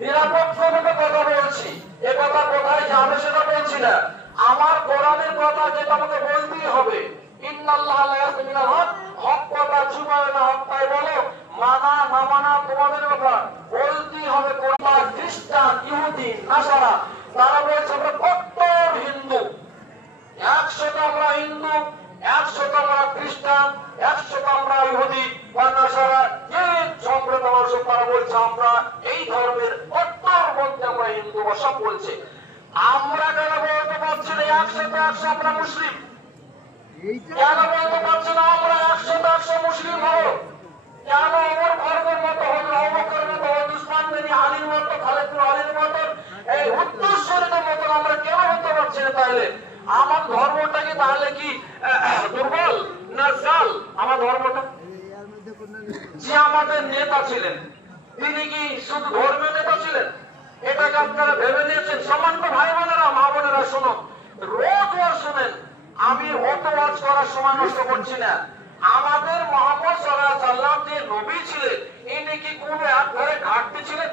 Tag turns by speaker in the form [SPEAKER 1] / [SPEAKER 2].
[SPEAKER 1] নিরপেক্ষভাবে কথা বলছি। এ কথা কোথায় যাবে সেটা বলছি না। আমার কোরআনের কথা যেটা আমাকে বলতেই হবে। ইন্নাল্লাহ লা ইয়াহদি মিনাল হক। হক কথা চুমায় না, হক তাই বলো। না তোমাদের ব্যাপার বলতেই হবে কোরআন। খ্রিস্টান, ইহুদি, নাসারা, তারা বলছে আমরা কট্টর হিন্দু। একশোটা আমরা হিন্দু একশোটা আমরা খ্রিস্টান একশোটা আমরা ইহুদি বা নাসারা যে সম্প্রদায় মানুষ তারা বলছে আমরা এই ধর্মের কট্টর মধ্যে আমরা হিন্দু সব বলছে। আমরা কেন বলতে পারছি না একশোটা একশো আমরা মুসলিম? কেন বলতে পারছি না আমরা একশোটা একশো মুসলিম হব? কেন ওমর ফারুকের মতো হল অবকরের মতো হল উসমান বিন আলীর মতো খালেদুল আলীর মতো? এই উত্তরস্বরীদের মতো আমরা কেন হতে পারছি না তাহলে? আমার ধর্মটা কি তাহলে কি দুর্বল না জাল? আমার ধর্মটা? যে আমাদের নেতা ছিলেন তিনি কি শুধু ধর্মীয় নেতা ছিলেন? এটাকে আপনারা ভেবে নিয়েছেন? সম্মানিত ভাই বোনেরা মা বোনেরা শুনুন। রোজ ওয়াজ শুনেন, আমি অত ওয়াজ করার সময় নষ্ট করছি না। আমাদের মোহাম্মদ সাল্লাহ সাল্লাম যে নবী ছিলেন, ইনি কি কোন এক ঘরে ঘাটতি ছিলেন?